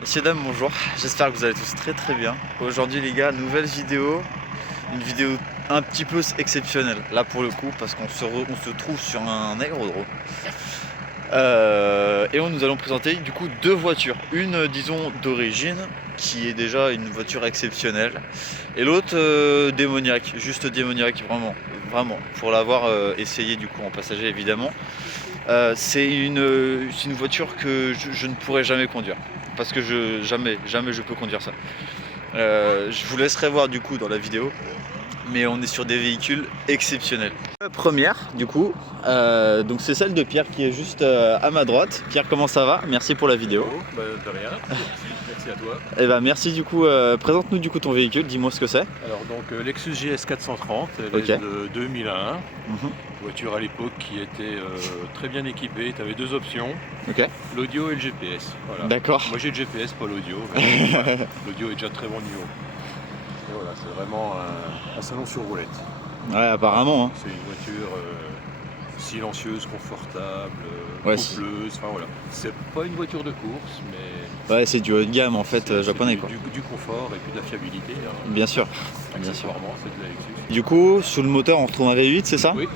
Messieurs, dames, bonjour, j'espère que vous allez tous très bien. Aujourd'hui les gars, nouvelle vidéo, une vidéo un petit peu exceptionnelle, là pour le coup, parce qu'on se trouve sur un aérodrome. Et nous allons présenter du coup deux voitures, une disons d'origine, qui est déjà une voiture exceptionnelle, et l'autre démoniaque, juste démoniaque, vraiment, pour l'avoir essayé du coup en passager évidemment. C'est une voiture que je ne pourrai jamais conduire. Parce que jamais je peux conduire ça. Je vous laisserai voir du coup dans la vidéo, mais on est sur des véhicules exceptionnels. La première du coup, donc c'est celle de Pierre qui est juste à ma droite. Pierre, comment ça va? Merci pour la vidéo. Bah, de rien, merci à toi. Et bah merci du coup, présente-nous du coup ton véhicule, dis-moi ce que c'est. Alors donc Lexus GS 430, elle est de 2001. Voiture à l'époque qui était très bien équipée, tu avais deux options, l'audio et le GPS. Voilà. D'accord. Moi j'ai le GPS, pas l'audio, l'audio est déjà très bon niveau. Et voilà, c'est vraiment un salon sur roulette. Ouais, apparemment. Hein. C'est une voiture silencieuse, confortable, coupleuse, enfin voilà. C'est pas une voiture de course, mais... Ouais, c'est du haut de gamme en fait, japonais quoi. Du confort et puis de la fiabilité. Hein. Bien sûr. Accessoirement, c'est de la Lexus. Du coup, sous le moteur on retrouve un V8, c'est ça? Oui,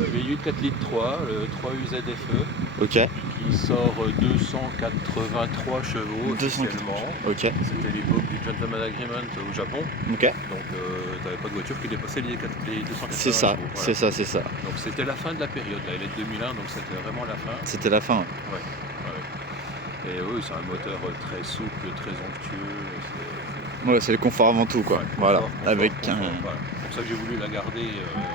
V8 4 litres 3, le 3 UZFE. Ok. Qui sort 283 chevaux officiellement. Ok. C'était l'époque du Gentleman Agreement au Japon. Ok. Donc tu n'avais pas de voiture qui dépassait les 280 c'est ça, chevaux. Voilà. C'est ça. Donc c'était la fin de la période, là. Elle est de 2001, donc c'était vraiment la fin. C'était la fin. Ouais. Et oui, c'est un moteur très souple, très onctueux. Ouais, c'est le confort avant tout quoi. Ouais, voilà. confort, Avec voilà. C'est pour ça que j'ai voulu la garder.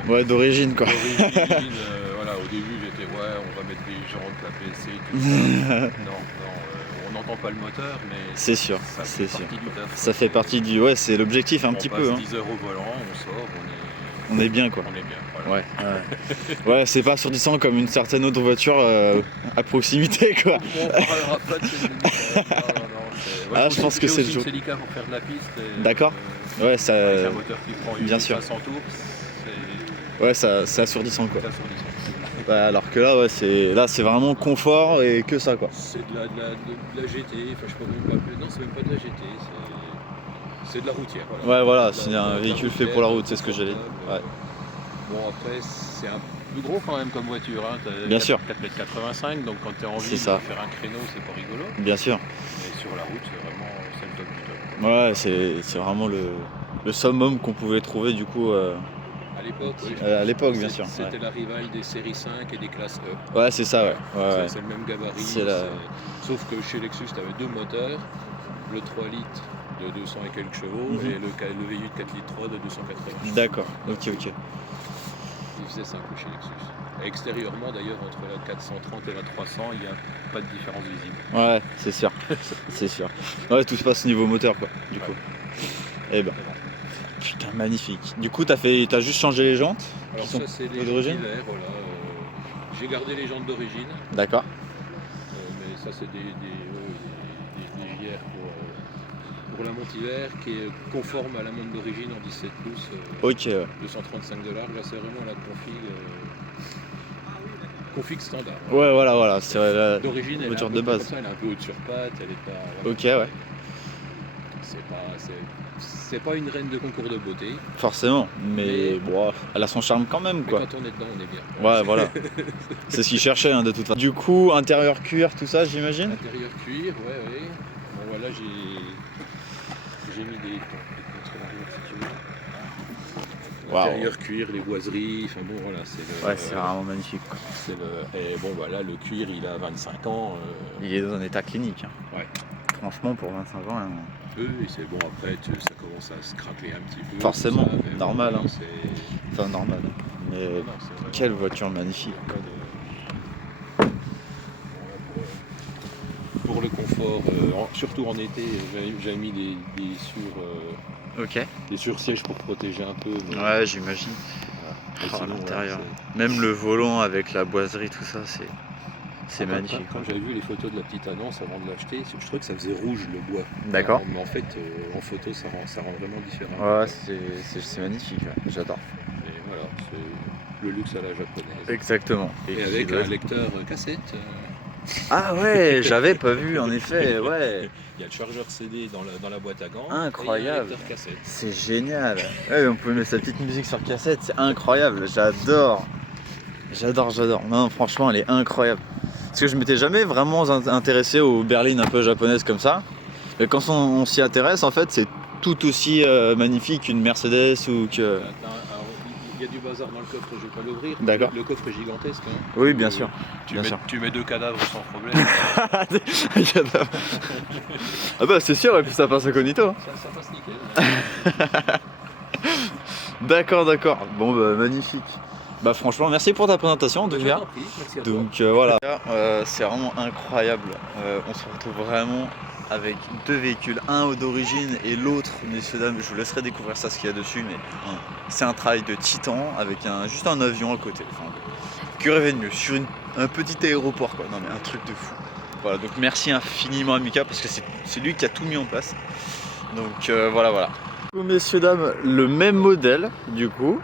Ouais, d'origine quoi. D'origine, voilà, au début j'étais on va mettre des jantes, la PC, tout ça. non, on n'entend pas le moteur, mais c'est sûr, ça fait partie du taf. Ça fait partie du, ouais, c'est l'objectif un petit peu. On passe 10 heures au volant, on sort, on est bien quoi. On est bien, voilà. Ouais, c'est pas assourdissant comme une certaine autre voiture à proximité quoi. On parlera pas de je pense que c'est le jour. C'est délicat pour faire de la piste. D'accord. Ouais, ça. Avec un moteur qui prend 1500 tours. Ouais, c'est assourdissant quoi. Bah, alors que là, ouais, c'est vraiment confort et que ça quoi. C'est de la GT, enfin je sais pas comment on peut appeler. Non, c'est même pas de la GT, c'est de la routière. Voilà. Ouais, voilà, c'est un véhicule fait pour la route, c'est ce que j'allais dire. Ouais. Bon, après, c'est un peu gros quand même comme voiture. Hein. Bien sûr. 4,85 m, donc quand tu es en ville, faire un créneau, c'est pas rigolo. Bien sûr. Mais sur la route, c'est vraiment le top du top. Ouais, c'est vraiment le summum qu'on pouvait trouver du coup. À l'époque, oui. À l'époque, bien sûr. C'était la rivale des séries 5 et des classes E. Ouais, c'est ça, ouais. C'est le même gabarit. Sauf que chez Lexus, tu avais deux moteurs, le 3 litres de 200 et quelques chevaux et le V8 4 litres 3 de 280 chevaux. D'accord, ok. Il faisait ça chez Lexus. Et extérieurement, d'ailleurs, entre la 430 et la 300, il n'y a pas de différence visible. Ouais, c'est sûr. C'est sûr. Ouais, tout se passe au niveau moteur, quoi, du coup. Eh ben. Putain, magnifique. Du coup, t'as juste changé les jantes? Alors ça, c'est les jantes d'hiver, voilà. J'ai gardé les jantes d'origine. D'accord. Mais ça, c'est des JR pour la monte hiver qui est conforme à la monte d'origine en 17 pouces. Ok. $235. Là, c'est vraiment la config standard. Ouais, voilà. C'est la d'origine, voiture de base. Ça, elle est un peu haute sur patte, elle est pas. Voilà. Ok, ouais. C'est pas une reine de concours de beauté. Forcément, mais bon, elle a son charme quand même quoi. Mais quand on est dedans, on est bien. Ouais, voilà. C'est ce qu'il cherchait de toute façon. Du coup, intérieur cuir, tout ça, j'imagine. Intérieur cuir, ouais. Bon voilà, j'ai mis des contre-arrière si tu veux. Intérieur cuir, les boiseries, enfin bon voilà, c'est vraiment magnifique quoi. Et bon voilà, le cuir il a 25 ans. Il est dans un état clinique. Hein. Ouais. Franchement, pour 25 ans. Et c'est bon, après ça commence à se craquer un petit peu. Forcément, ça, normal. Bon, enfin, normal. Mais Non, c'est vraiment- quelle voiture magnifique. Pour le confort, surtout en été, j'ai mis des sur-sièges pour protéger un peu. Mais, Ouais, j'imagine. mais À sinon, l'intérieur. voilà, Même le volant avec la boiserie, tout ça, c'est magnifique. Quand j'avais vu les photos de la petite annonce avant de l'acheter, je trouvais que ça faisait rouge le bois. D'accord. Mais en fait, en photo, ça rend vraiment différent. Ouais, c'est magnifique, ouais. J'adore. Et voilà, c'est le luxe à la japonaise. Exactement. Et avec un lecteur cassette. Ah ouais, j'avais pas vu, en effet, ouais. Il y a le chargeur CD dans la boîte à gants. Incroyable. Et il y a un lecteur cassette. C'est génial. Ouais, on peut mettre sa petite musique sur cassette, c'est incroyable. J'adore. J'adore. Non, franchement, elle est incroyable. Parce que je m'étais jamais vraiment intéressé aux berlines un peu japonaises comme ça. Et quand on s'y intéresse, en fait, c'est tout aussi magnifique qu'une Mercedes ou que... Il y a du bazar dans le coffre, je vais pas l'ouvrir. D'accord. Le coffre est gigantesque. Hein. Oui, bien sûr. Tu mets 2 cadavres sans problème. Ah bah c'est sûr, et puis ça passe incognito. Ça passe nickel. D'accord. Bon bah magnifique. Bah franchement, merci pour ta présentation en tout cas. Donc voilà, c'est vraiment incroyable. On se retrouve vraiment avec deux véhicules, un d'origine et l'autre, messieurs dames, je vous laisserai découvrir ça, ce qu'il y a dessus, mais c'est un travail de titan avec juste un avion à côté. Enfin, que rêver de mieux sur un petit aéroport quoi. Non mais un truc de fou. Voilà, donc merci infiniment à Mika parce que c'est lui qui a tout mis en place. Donc voilà. Messieurs dames, le même modèle du coup,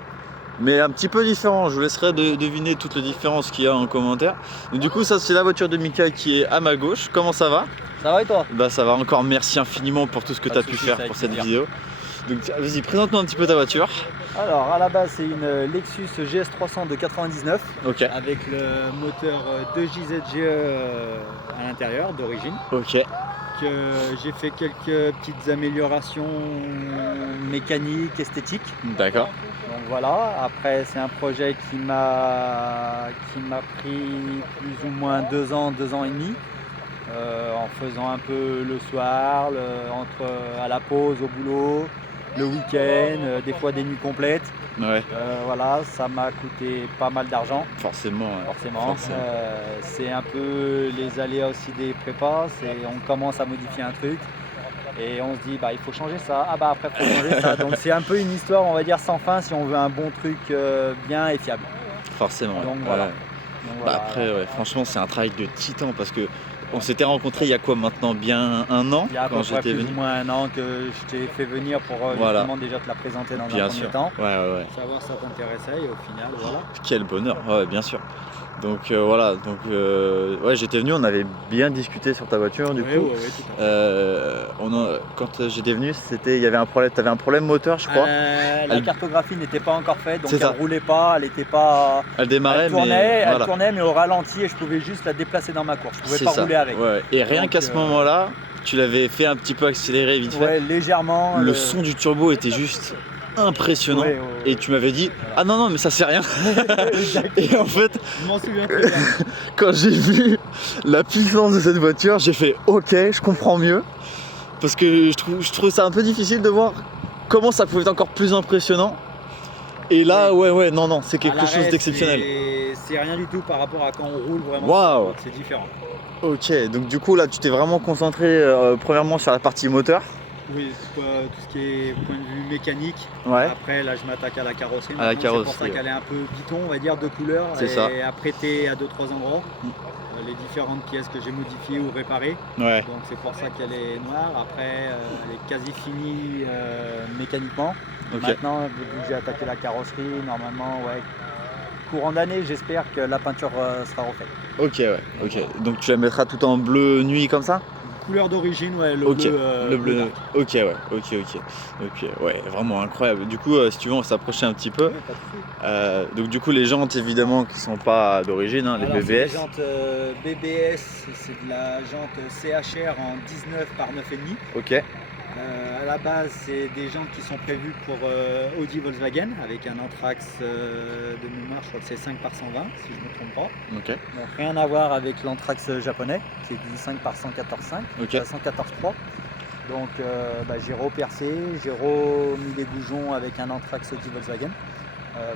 mais un petit peu différent. Je vous laisserai deviner toutes les différences qu'il y a en commentaire. Donc, du coup, ça c'est la voiture de Mika qui est à ma gauche. Comment ça va? Ça va et toi? Bah ça va, encore merci infiniment pour tout ce que tu as pu faire pour cette vidéo. Donc vas-y, présente-nous un petit peu ta voiture. Alors à la base c'est une Lexus GS300 de 99 Ok. avec le moteur 2JZGE à l'intérieur d'origine. Ok. J'ai fait quelques petites améliorations mécaniques, esthétiques. D'accord. Donc voilà, après c'est un projet qui m'a pris plus ou moins 2 ans et demi. En faisant un peu le soir, à la pause, au boulot, le week-end, des fois des nuits complètes. Ouais. Voilà, ça m'a coûté pas mal d'argent. Forcément. C'est un peu les aléas aussi des prépas, on commence à modifier un truc et on se dit bah il faut changer ça, ah bah après il faut changer ça. Donc c'est un peu une histoire on va dire sans fin si on veut un bon truc bien et fiable. Forcément. Donc voilà. Bah après franchement c'est un travail de titan parce que on s'était rencontrés il y a quoi maintenant, bien un an? Il y a à peu près plus ou moins un an que je t'ai fait venir pour justement déjà te la présenter dans un premier temps. Ouais. Savoir si ça t'intéressait et au final voilà. Quel bonheur, ouais bien sûr. Donc voilà, ouais j'étais venu, on avait bien discuté sur ta voiture du coup. Oui, tout à fait. Quand j'étais venu, il y avait un problème, t'avais un problème moteur je crois. La cartographie n'était pas encore faite, donc C'est ça. elle roulait pas, elle était pas. Elle démarrait, elle tournait mais au ralenti et je pouvais juste la déplacer dans ma course. Je pouvais pas rouler avec. Ouais. Et rien qu'à ce moment-là, tu l'avais fait un petit peu accélérer vite fait. Ouais, légèrement. Le son du turbo était juste impressionnant. Ouais. Et tu m'avais dit ah non mais ça c'est rien. Et en fait, je m'en souviens très bien. Quand j'ai vu la puissance de cette voiture, j'ai fait ok, je comprends mieux. Parce que je trouve ça un peu difficile de voir comment ça pouvait être encore plus impressionnant. Et là, ouais, non, c'est quelque chose d'exceptionnel. C'est rien du tout par rapport à quand on roule vraiment. Waouh. C'est différent. Ok, donc du coup là, tu t'es vraiment concentré premièrement sur la partie moteur. Oui, tout ce qui est point de vue mécanique. Ouais. Après, là, je m'attaque à la carrosserie. C'est pour ça qu'elle est un peu biton, on va dire, de couleur. C'est ça. Et apprêtée à 2-3 endroits. Les différentes pièces que j'ai modifiées ou réparées. Ouais. Donc c'est pour ça qu'elle est noire. Après, elle est quasi finie mécaniquement. Okay. Maintenant, vu que j'ai attaqué la carrosserie, normalement, courant d'année, j'espère que la peinture sera refaite. Ok. Donc tu la mettras tout en bleu nuit comme ça? Couleur d'origine, le bleu. Ok, ouais, vraiment incroyable. Du coup, si tu veux, on va s'approcher un petit peu. Donc du coup, les jantes évidemment qui sont pas d'origine, les BBS. Les jantes BBS, c'est de la jante CHR en 19 par 9,5. Ok. À la base, c'est des jantes qui sont prévues pour Audi Volkswagen avec un anthrax de mémoire, je crois que c'est 5 par 120 si je ne me trompe pas. Ok. Donc rien à voir avec l'anthrax japonais qui est du 5 par 114,5, 114,3. Donc j'ai repercé, j'ai remis les goujons avec un anthrax Audi Volkswagen.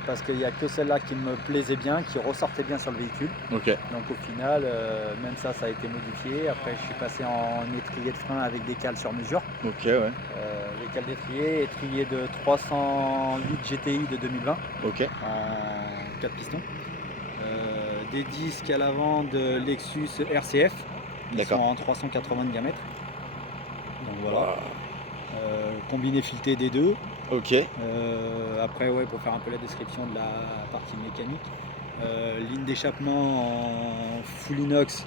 parce qu'il n'y a que celle-là qui me plaisait bien, qui ressortait bien sur le véhicule. Ok. Donc au final, même ça a été modifié. Après, je suis passé en étrier de frein avec des cales sur mesure. Ok, ouais. Les cales d'étrier, étrier de 308 GTI de 2020 Ok. en 4 pistons. Des disques à l'avant de Lexus RCF qui sont en 380 de diamètre. Donc voilà. Wow. Combiné fileté des deux. Ok. Après, ouais, pour faire un peu la description de la partie mécanique, ligne d'échappement en full inox,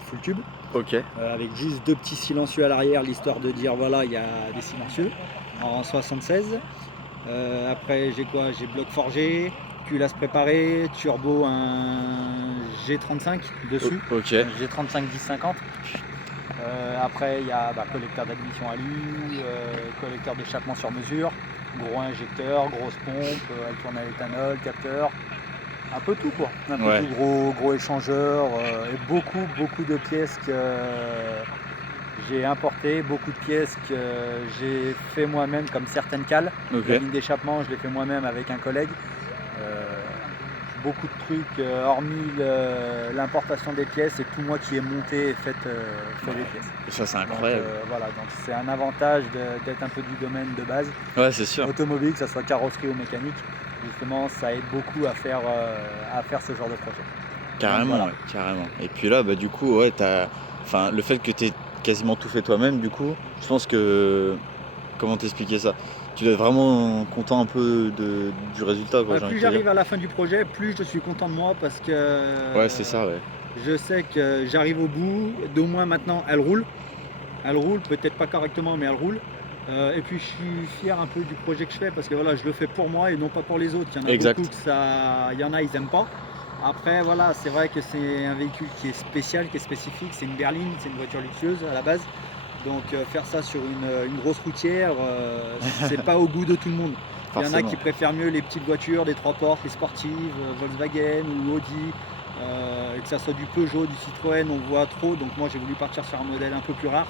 full tube, Ok. avec juste 2 petits silencieux à l'arrière, l'histoire de dire voilà, il y a des silencieux en 76. Après, j'ai quoi? J'ai bloc forgé, culasse préparée, turbo, un G35 dessus, Ok. G35 1050. Après, il y a collecteur d'admission alu, collecteur d'échappement sur mesure, gros injecteur, grosse pompe, elle tourne à l'éthanol, capteur, un peu tout quoi. Un peu tout, gros échangeur, et beaucoup de pièces que j'ai importées, beaucoup de pièces que j'ai fait moi-même, comme certaines cales. La ligne d'échappement, je l'ai fait moi-même avec un collègue. Beaucoup de trucs, hormis l'importation des pièces, c'est tout moi qui ai monté et fait les pièces. Et ça, c'est incroyable. Donc, voilà, donc c'est un avantage d'être un peu du domaine de base. Ouais, c'est sûr. Automobile, que ce soit carrosserie ou mécanique, justement, ça aide beaucoup à faire ce genre de projet. Carrément, voilà. ouais, carrément. Et puis là, du coup, ouais, le fait que tu aies quasiment tout fait toi-même, du coup, je pense que. Comment t'expliquer ça? Tu dois être vraiment content un peu du résultat. Quoi, plus j'arrive à la fin du projet, plus je suis content de moi parce que ouais, c'est ça, ouais. Je sais que j'arrive au bout, d'au moins maintenant elle roule. Elle roule, peut-être pas correctement, mais elle roule. Et puis je suis fier un peu du projet que je fais parce que voilà, je le fais pour moi et non pas pour les autres. Il y en a beaucoup il y en a, ils n'aiment pas. Après voilà, c'est vrai que c'est un véhicule qui est spécial, qui est spécifique, c'est une berline, c'est une voiture luxueuse à la base. Donc faire ça sur une grosse routière, c'est pas au goût de tout le monde. Il y en a qui préfèrent mieux les petites voitures, des 3 portes, les sportives, Volkswagen ou Audi, que ça soit du Peugeot, du Citroën, on voit trop. Donc moi j'ai voulu partir sur un modèle un peu plus rare.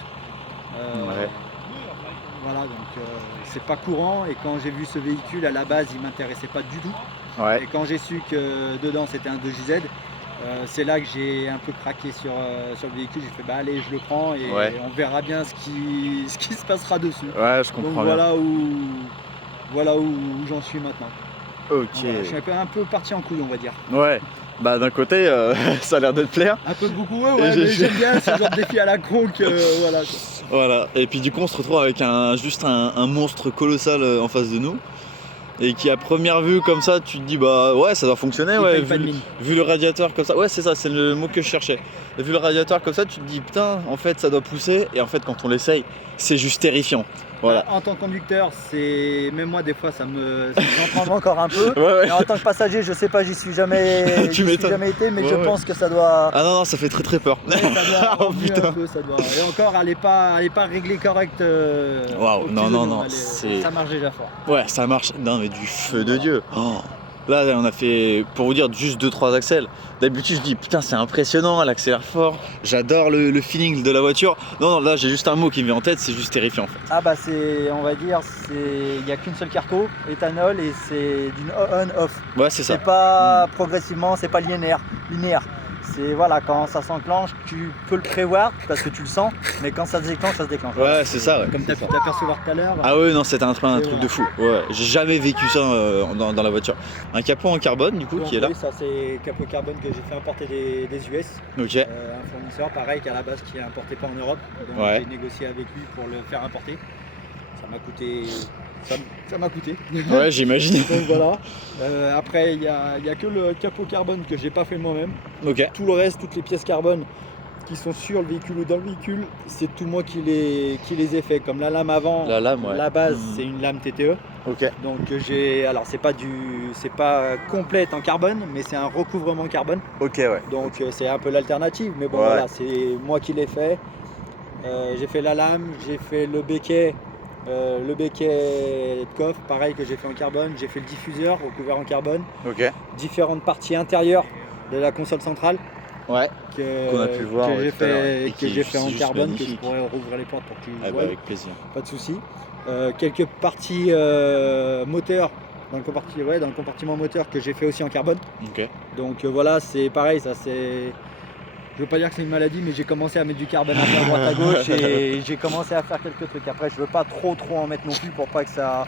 Voilà, donc c'est pas courant. Et quand j'ai vu ce véhicule, à la base il m'intéressait pas du tout. Et quand j'ai su que dedans c'était un 2JZ, c'est là que j'ai un peu craqué sur le véhicule. J'ai fait allez, je le prends et on verra bien ce qui se passera dessus. Ouais, je comprends. Donc voilà où j'en suis maintenant. Ok. Voilà, je suis un peu parti en couille, on va dire. Ouais. D'un côté, ça a l'air de te plaire. Un peu beaucoup, ouais, mais j'aime bien ce genre de défi à la con voilà. Voilà. Et puis du coup, on se retrouve avec juste un monstre colossal en face de nous. Et qui à première vue comme ça, tu te dis ouais, ça doit fonctionner, ouais, vu le radiateur comme ça. Ouais, c'est ça, c'est le mot que je cherchais. Et vu le radiateur comme ça, tu te dis putain, en fait ça doit pousser. Et en fait quand on l'essaye, c'est juste terrifiant. Voilà. En tant que conducteur, même moi des fois j'en prends encore un peu. Ouais. Et en tant que passager, je sais pas, j'y suis jamais été, mais je pense que ça doit. Ah non, ça fait très très peur. Ouais, ça doit un peu, ça doit. Et encore, elle est pas réglée correcte. Waouh, non, ça marche déjà fort. Ouais, ça marche. Non mais du feu de Dieu. Oh. Là, on a fait, pour vous dire, juste 2-3 accels. D'habitude, je dis putain, c'est impressionnant, elle accélère fort. J'adore le feeling de la voiture. Non, là, j'ai juste un mot qui me vient en tête, c'est juste terrifiant en fait. Ah on va dire, il n'y a qu'une seule carto, éthanol, et c'est d'une on-off. Ouais, c'est ça. C'est pas progressivement, c'est pas linéaire. C'est voilà, quand ça s'enclenche, tu peux le prévoir parce que tu le sens, mais quand ça se déclenche, ça se déclenche. Ouais, c'est ça. Ouais. Comme tu as pu t'apercevoir tout à l'heure. Ah ouais, non, c'était un truc de fou. Ouais, j'ai jamais vécu ça dans la voiture. Un capot en carbone, du coup, qui est là. Oui, ça c'est capot carbone que j'ai fait importer des US. Ok. Un fournisseur, pareil, qu'à la base qui est importé pas en Europe. Donc j'ai négocié avec lui pour le faire importer. Ça m'a coûté. Ça m'a coûté. Ouais, j'imagine. Donc voilà. Après, il n'y a que le capot carbone que j'ai pas fait moi-même. Ok. Tout le reste, toutes les pièces carbone qui sont sur le véhicule ou dans le véhicule, c'est tout moi qui les ai fait. Comme la lame avant, la base, c'est une lame TTE. Ok. Donc alors c'est pas complète en carbone, mais c'est un recouvrement carbone. Ok, ouais. Donc c'est un peu l'alternative. Mais bon, voilà, c'est moi qui l'ai fait. J'ai fait la lame, j'ai fait le béquet. Le béquet de coffre, pareil, que j'ai fait en carbone. J'ai fait le diffuseur recouvert en carbone. Ok. Différentes parties intérieures de la console centrale. Ouais. Qu'on a pu voir. Que j'ai fait en carbone, magnifique. Que je pourrais rouvrir les portes pour que tu vois. Avec plaisir. Pas de souci. Quelques parties moteur dans le compartiment moteur que j'ai fait aussi en carbone. Ok. Donc voilà, c'est pareil, ça c'est. Je veux pas dire que c'est une maladie, mais j'ai commencé à mettre du carbone à droite à gauche et j'ai commencé à faire quelques trucs. Après, je veux pas trop en mettre non plus pour pas que ça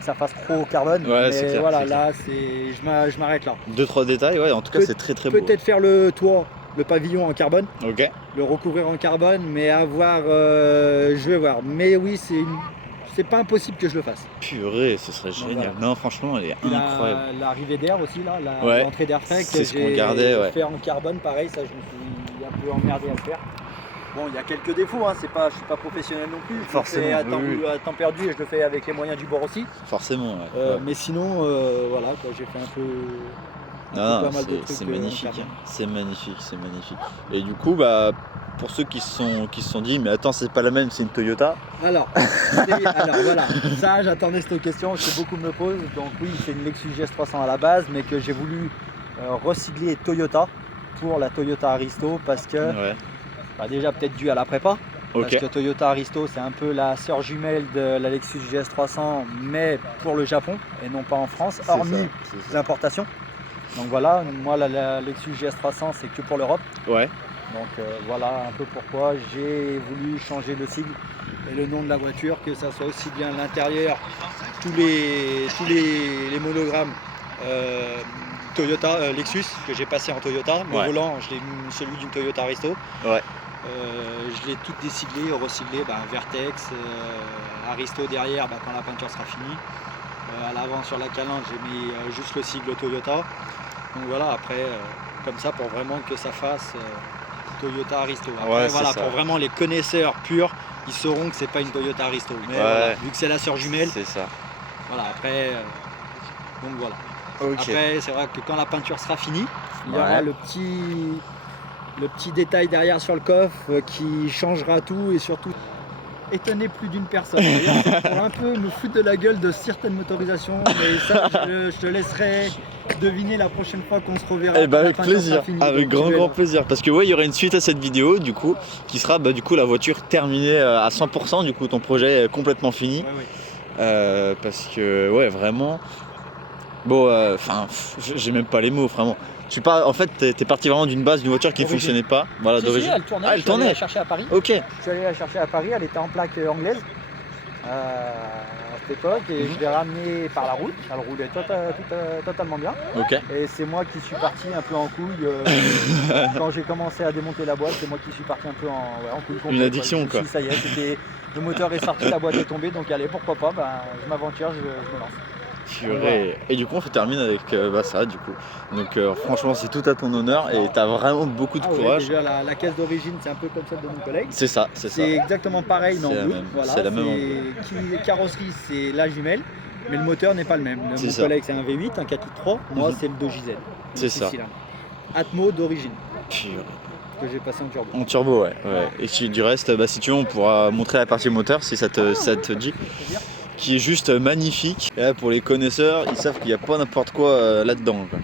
fasse trop carbone. Ouais, mais c'est clair, voilà, c'est là, je m'arrête là. 2-3 détails, ouais, en tout cas, c'est très très beau. Peut-être faire le toit, le pavillon en carbone, Ok. le recouvrir en carbone, mais je vais voir. Mais oui, c'est pas impossible que je le fasse. Purée, ce serait génial. voilà. Non, franchement, elle est incroyable. L'arrivée d'air aussi, là, Ouais. l'entrée d'air frais C'est que ce qu'on j'ai gardait, ouais. fait en carbone, pareil, ça je me suis un peu emmerdé à le faire. Bon, il y a quelques défauts, hein, je suis pas professionnel non plus. Forcément, Je le fais oui. à temps perdu et je le fais avec les moyens du bord aussi. Forcément, ouais. Ouais. Mais sinon, voilà, quoi, j'ai fait un peu Non, pas mal de trucs. c'est en magnifique, carbone. c'est magnifique, c'est magnifique. Et du coup, bah, pour ceux qui se sont dit, mais attends, c'est pas la même, c'est une Toyota. Alors voilà, ça j'attendais cette question, parce que beaucoup me le posent. Donc oui, c'est une Lexus GS300 à la base, mais que j'ai voulu recycler Toyota pour la Toyota Aristo parce que Ouais. déjà peut-être dû à la prépa. Parce Ok. que Toyota Aristo c'est un peu la sœur jumelle de la Lexus GS300 mais pour le Japon et non pas en France, C'est hormis ça, c'est ça. l'importation. Donc voilà, moi la Lexus GS300 c'est que pour l'Europe. Ouais. Donc voilà un peu pourquoi j'ai voulu changer le sigle et le nom de la voiture, que ça soit aussi bien l'intérieur, tous les monogrammes Toyota Lexus que j'ai passé en Toyota. Mon Ouais. volant, je l'ai mis celui d'une Toyota Aristo. Ouais. Je l'ai toutes déciglé, recyclé, Vertex, Aristo derrière quand la peinture sera finie. À l'avant sur la calandre, j'ai mis juste le sigle Toyota. Donc voilà, après, comme ça, pour vraiment que ça fasse Toyota Aristo. Après, Ouais, voilà, c'est ça. pour vraiment les connaisseurs purs, ils sauront que c'est pas une Toyota Aristo. Mais Ouais. voilà, vu que c'est la sœur jumelle, C'est ça. voilà, après, donc voilà. Ok. Après, c'est vrai que quand la peinture sera finie, il y aura Ouais. le petit détail derrière sur le coffre qui changera tout et surtout étonner plus d'une personne. D'ailleurs, c'est pour un peu me foutre de la gueule de certaines motorisations, mais ça, je te laisserai deviner la prochaine fois qu'on se reverra. Eh ben, quand la avec peinture sera plaisir, finie. avec Donc, tu grand verras. plaisir. Parce que ouais, il y aura une suite à cette vidéo du coup, qui sera du coup la voiture terminée à 100%, du coup ton projet est complètement fini. Ouais. Parce que ouais, vraiment, bon, j'ai même pas les mots, vraiment. En fait, t'es parti vraiment d'une base d'une voiture qui ne D'origine. fonctionnait pas, voilà, Si, d'origine. elle tournait, Ah, elle je suis allé tournait. la chercher à Paris. Ok. Je suis allé la chercher à Paris, elle était en plaque anglaise à cette époque et je l'ai ramenée par la route. Elle roulait totalement bien. Ok. Et c'est moi qui suis parti un peu en couille. Quand j'ai commencé à démonter la boîte, c'est moi qui suis parti un peu en couille complète. Une addiction, quoi. Ça y est, le moteur est sorti, la boîte est tombée, donc allez, pourquoi pas, je m'aventure, je me lance. Purée. Et du coup, on termine avec ça, du coup. Donc, franchement, c'est tout à ton honneur et t'as vraiment beaucoup de Ah ouais, courage. déjà la caisse d'origine, c'est un peu comme celle de mon collègue. C'est ça, c'est ça. C'est exactement pareil, mais en C'est la bleu. même, Voilà, c'est la même en carrosserie, c'est la jumelle, mais le moteur n'est pas le même. C'est Mon ça. collègue, c'est un V8, un 4 litres 3. Moi, Mhm. c'est le 2JZ. C'est ça. Atmo d'origine, Purée. que j'ai passé en turbo. En turbo, ouais. Et du reste, si tu veux, on pourra montrer la partie moteur si ça te dit. Qui est juste magnifique. Et là, pour les connaisseurs, ils savent qu'il n'y a pas n'importe quoi là-dedans, quoi.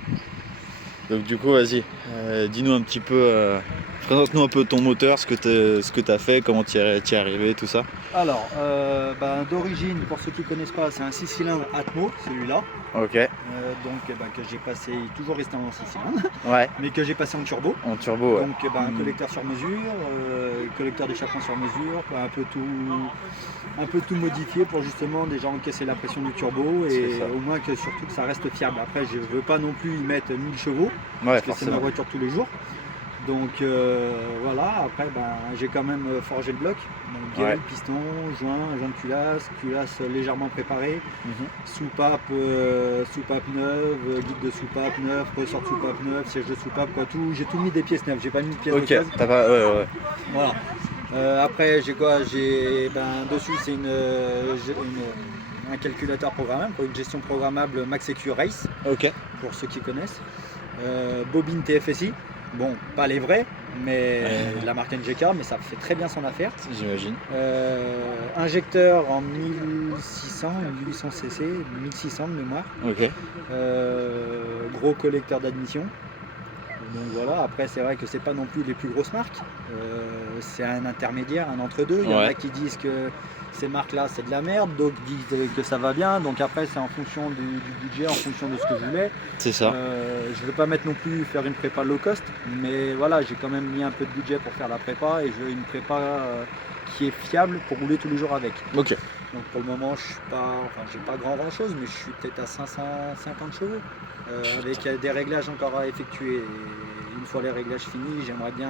Donc du coup, vas-y, dis-nous un petit peu, présente-nous un peu ton moteur, ce que tu as fait, comment tu es arrivé, tout ça. Alors, d'origine, pour ceux qui ne connaissent pas, c'est un 6 cylindres Atmo, celui-là. Ok. Que j'ai passé, toujours resté en 6 cylindres, Ouais. mais que j'ai passé en turbo. En turbo, ouais. Donc un collecteur sur mesure, collecteur d'échappement sur mesure, un peu tout modifié pour justement déjà encaisser la pression du turbo et C'est ça. au moins que surtout que ça reste fiable. Après je veux pas non plus y mettre 1000 chevaux Ouais, parce que c'est ma forcément. voiture tous les jours. Donc voilà, après j'ai quand même forgé le bloc, donc gueule, Ouais. piston, joint de culasse légèrement préparée, Mhm. soupape neuve, guide de soupape neuve, ressort de soupape neuve, siège de soupape, quoi, tout, j'ai tout mis des pièces neuves, j'ai pas mis de pièces Ok, d'occasion. t'as pas. Ouais. Voilà. Après j'ai quoi? Dessus c'est un calculateur programmable, une gestion programmable MaxEQ Race, Ok. pour ceux qui connaissent. Bobine TFSI, bon pas les vrais, mais la marque NGK, mais ça fait très bien son affaire. J'imagine. Injecteur en 1600, 1800 cc, 1600 de mémoire. Ok. Gros collecteur d'admission. Donc voilà, après c'est vrai que c'est pas non plus les plus grosses marques, c'est un intermédiaire, un entre-deux. Il y en a qui disent que ces marques-là c'est de la merde, d'autres disent que ça va bien, donc après c'est en fonction du budget, en fonction de ce que je voulais. C'est ça. Je ne veux pas mettre non plus faire une prépa low cost, mais voilà, j'ai quand même mis un peu de budget pour faire la prépa et je veux une prépa qui est fiable pour rouler tous les jours avec. Ok. Donc pour le moment, je suis pas, j'ai pas grand chose, mais je suis peut-être à 550 chevaux, avec des réglages encore à effectuer. Et une fois les réglages finis, j'aimerais bien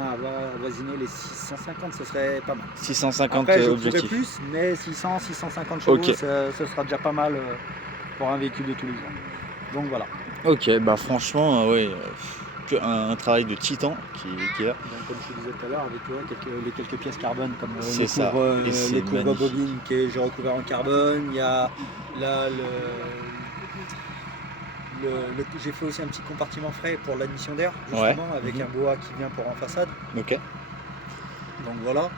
avoisiner les 650, ce serait pas mal. 650 Après, objectifs. plus, mais 650 chevaux, Ok. ce sera déjà pas mal pour un véhicule de tous les jours. Donc voilà. Ok, bah franchement, oui, un travail de titan qui est là. Donc, comme je te disais tout à l'heure, avec les quelques pièces carbone comme C'est ça. Et c'est les couvre magnifique. bobines que j'ai recouvert en carbone. Il y a là j'ai fait aussi un petit compartiment frais pour l'admission d'air, justement, avec un boa qui vient pour en façade. Ok. Donc voilà,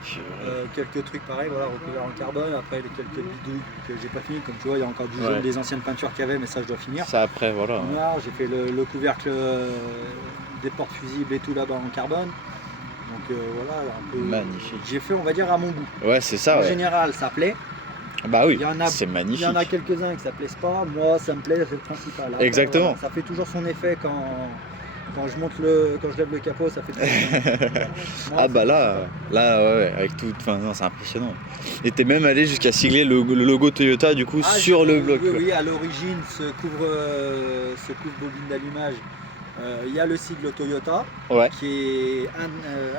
quelques trucs pareils, voilà, recouverts en carbone. Après les quelques bidouilles que j'ai pas fini, comme tu vois, il y a encore du jaune des anciennes peintures qu'il y avait, mais ça je dois finir. Ça après, voilà. Noir, j'ai fait le couvercle des portes fusibles et tout là-bas en carbone. Donc voilà, un peu. Magnifique. J'ai fait, on va dire, à mon goût. Ouais, c'est ça. En général, ça plaît. Bah oui, Il y en a- c'est magnifique. Il y en a quelques-uns qui ça plaise pas. Moi, ça me plaît, c'est le principal. Après, Exactement. voilà, ça fait toujours son effet quand je lève le capot, ça fait toujours son Ah bah là, ouais, avec tout, enfin non, c'est impressionnant. Et t'es même allé jusqu'à sigler le logo Toyota du coup sur le bloc. Oui, à l'origine, ce couvre bobine d'allumage, il y a le sigle Toyota qui est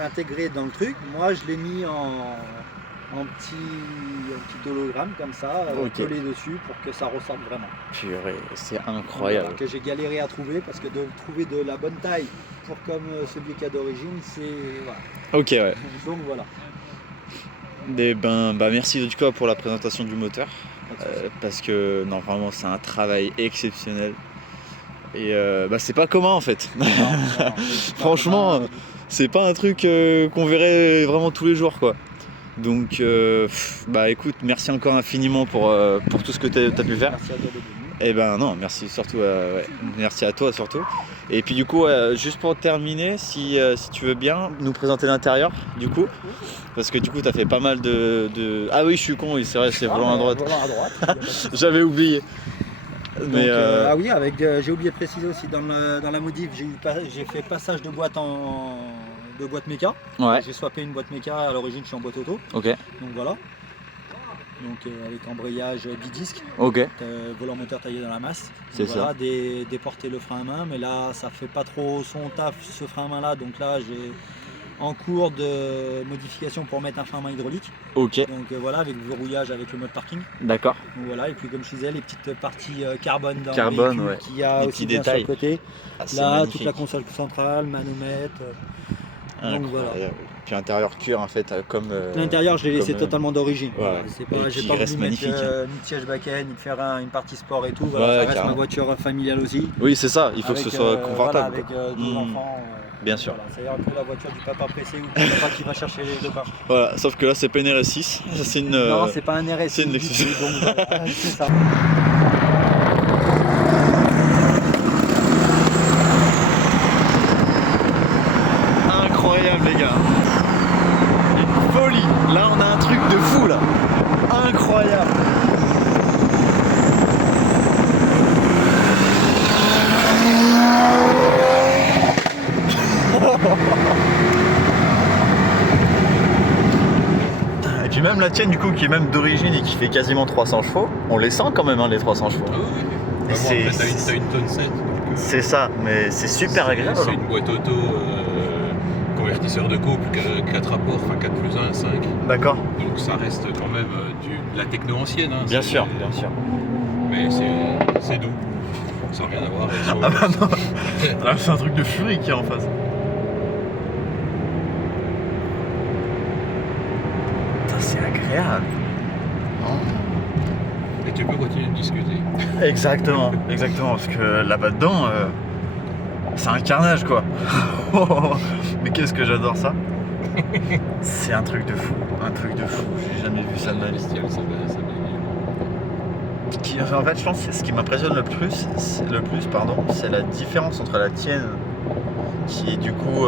intégré dans le truc. Moi, je l'ai mis en petit hologramme comme ça, collé dessus pour que ça ressorte vraiment. Purée, c'est incroyable. Voilà, que j'ai galéré à trouver parce que de trouver de la bonne taille pour comme celui qu'il y a d'origine, c'est voilà. Ok, ouais. Donc voilà. Et bah merci du coup pour la présentation du moteur parce que non vraiment c'est un travail exceptionnel et c'est pas commun en fait. Non, Franchement, c'est pas un truc qu'on verrait vraiment tous les jours quoi. Donc écoute, merci encore infiniment pour tout ce que tu as pu faire. Merci à toi d'être venu. Et non, merci surtout merci à toi surtout. Et puis du coup, juste pour terminer, si tu veux bien nous présenter l'intérieur du coup, parce que du coup tu as fait pas mal de... Ah oui, je suis con, oui, c'est vrai, c'est volant à droite. Volant à droite. J'avais oublié. Mais ah oui, j'ai oublié de préciser aussi dans la modif, j'ai fait passage de boîte de boîte méca. Ouais. J'ai swappé une boîte méca, à l'origine je suis en boîte auto. Ok. Donc voilà. Donc avec embrayage bidisque. Ok. Volant moteur taillé dans la masse. C'est voilà, ça. Déporter le frein à main, mais là ça fait pas trop son taf ce frein à main là, donc là j'ai en cours de modification pour mettre un frein à main hydraulique. Ok. Donc voilà, avec le verrouillage avec le mode parking. D'accord. Donc voilà, et puis comme je disais, les petites parties carbone dans Carbone, le véhicule qu'il y a les aussi petits bien sur le détails. côté. Ah, c'est Là, magnifique. toute la console centrale, manomètre. Donc voilà. Puis intérieur cuir en fait comme... L'intérieur, je l'ai laissé comme, totalement d'origine. voilà. C'est Et pas, j'ai puis, pas il reste voulu mettre magnifique, ni de siège back-end, ni de faire une partie sport et tout. Voilà, Ouais, ça reste carrément. ma voiture familiale aussi. Oui, c'est ça, il faut Avec, que ce soit voilà, confortable. avec quoi. deux enfants. Bien sûr. Voilà, c'est un peu la voiture du papa pressé ou du papa qui va chercher les copains. Voilà, sauf que là c'est pas une RS6, c'est une... Non, c'est pas un RS. c'est une du Lexus. tout, donc voilà, c'est ça. Incroyable les gars. Une folie. Là on a un truc de fou là. Incroyable. Et puis même la tienne du coup qui est même d'origine et qui fait quasiment 300 chevaux, on les sent quand même hein, les 300 chevaux. Ah oui. Et Bon, c'est- après, t'as une tonne 7. C'est ça, mais c'est super agréable. C'est une boîte auto convertisseur de couple, 4 rapports, enfin 4 plus 1, 5. D'accord. Donc ça reste quand même de la techno ancienne. Hein. Bien C'est- sûr, bien sûr. Mais c'est doux. Ça n'a rien à voir avec Ah bah non, là c'est un truc de furie qui est en face. Putain, c'est agréable. Et tu peux continuer de discuter. Exactement, parce que là-bas dedans, c'est un carnage quoi. Mais qu'est-ce que j'adore ça. C'est un truc de fou, j'ai jamais vu ça de ma vie. Bestial, ça va. En fait, je pense que ce qui m'impressionne le plus, c'est la différence entre la tienne, qui est du coup...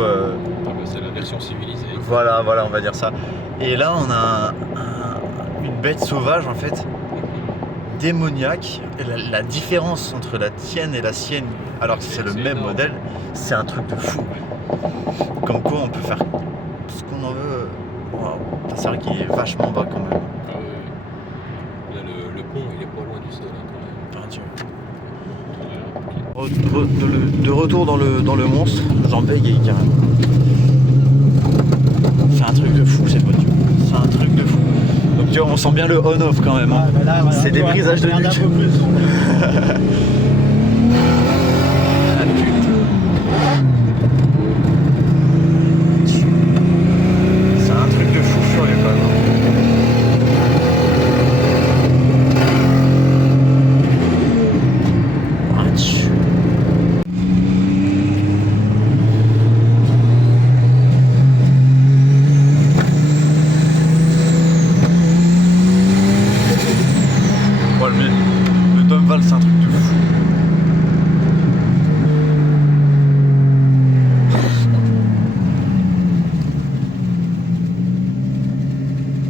C'est la version civilisée. Voilà, on va dire ça. Et là, on a une bête sauvage, en fait, démoniaque. Et la différence entre la tienne et la sienne, alors que c'est le même énorme. modèle, c'est un truc de fou. Comme quoi, on peut faire ce qu'on en veut. Waouh, c'est vrai qu'il est vachement bas quand même. Ah oui. Là, le pont, il est pas loin du sol. Hein, quand même. De retour dans le monstre, j'en bégaye carrément. C'est un truc de fou cette voiture. C'est un truc de fou. Donc tu vois, on sent bien le on-off quand même. Hein. C'est des brisages de nuque. C'est un truc de fou furieux quand même. Le Tom Val, c'est un truc de fou.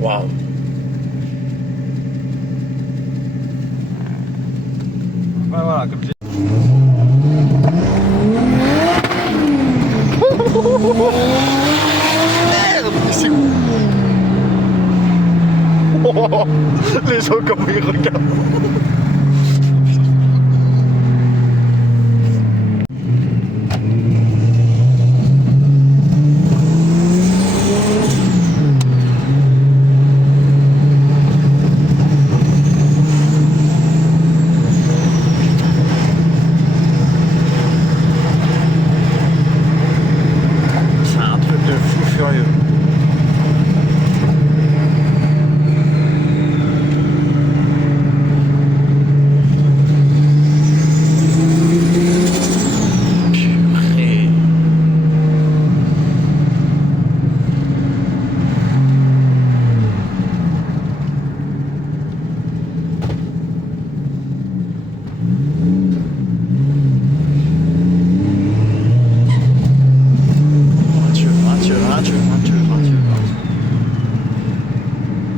Waouh. Voilà, comme j'ai... Merde, mais c'est où? Les gens, comment ils regardent. C'est un truc de fou furieux. Purée.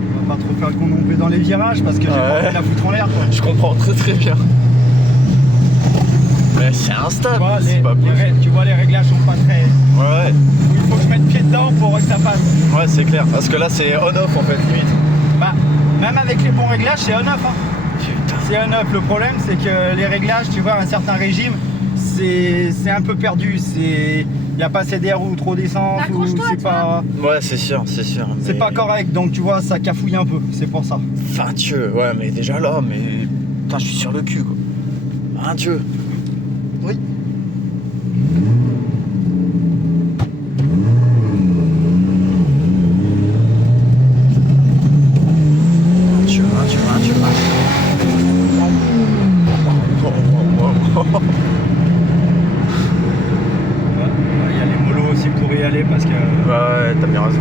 On va pas trop faire le con non plus dans les virages parce que j'ai pas envie de la foutre en l'air, quoi. Je comprends très bien. Mais c'est instable, Tu vois, c'est pas possible. tu vois, les réglages sont pas très... Ouais, Il faut que je mette pied dedans pour que ça passe. ouais, c'est clair. Parce que là, c'est on-off en fait, limite. Bah, même avec les bons réglages, c'est on-off. Hein. Putain. C'est on-off. Le problème, c'est que les réglages, tu vois, à un certain régime, c'est un peu perdu. Il n'y a pas assez d'air ou trop d'essence. Ou c'est pas, Ouais, c'est sûr. c'est pas correct. Donc, tu vois, ça cafouille un peu. C'est pour ça. Enfin, Dieu, ouais, mais déjà là, mais. Putain, je suis sur le cul, quoi. Un Dieu. Oui. Un Dieu. Il y a les molos aussi pour y aller parce que... Ouais, t'as bien raison.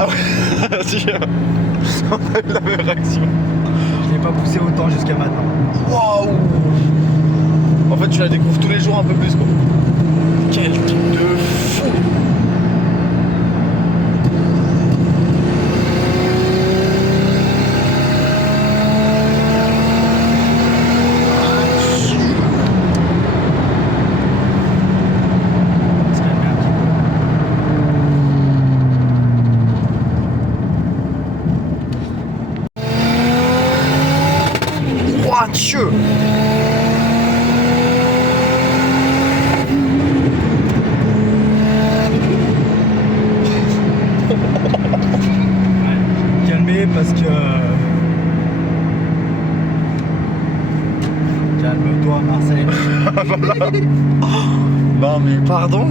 Ah ouais, si, on a eu la même réaction. Je l'ai pas poussé autant jusqu'à maintenant. Waouh! En fait, tu la découvres tous les jours un peu plus, quoi. Quel truc de fou! Dieu! parce que... Calme-toi Marseille. Non mais pardon.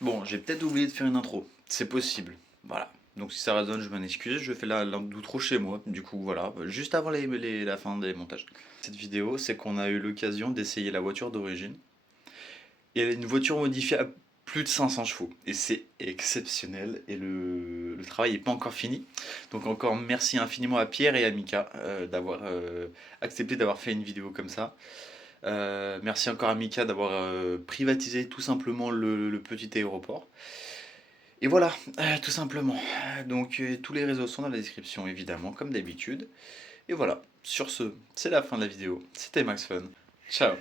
Bon, j'ai peut-être oublié de faire une intro, c'est possible, voilà. Donc si ça résonne, je m'en excuse, je fais l'outro chez moi, du coup voilà, juste avant la fin des montages. Cette vidéo, c'est qu'on a eu l'occasion d'essayer la voiture d'origine. Et elle est une voiture modifiée à plus de 500 chevaux, et c'est exceptionnel, et le travail n'est pas encore fini. Donc encore merci infiniment à Pierre et à Mika d'avoir accepté d'avoir fait une vidéo comme ça. Merci encore à Mika d'avoir privatisé tout simplement le petit aéroport. Et voilà, tout simplement. Donc tous les réseaux sont dans la description évidemment, comme d'habitude. Et voilà, sur ce, c'est la fin de la vidéo. C'était Max Fun. Ciao.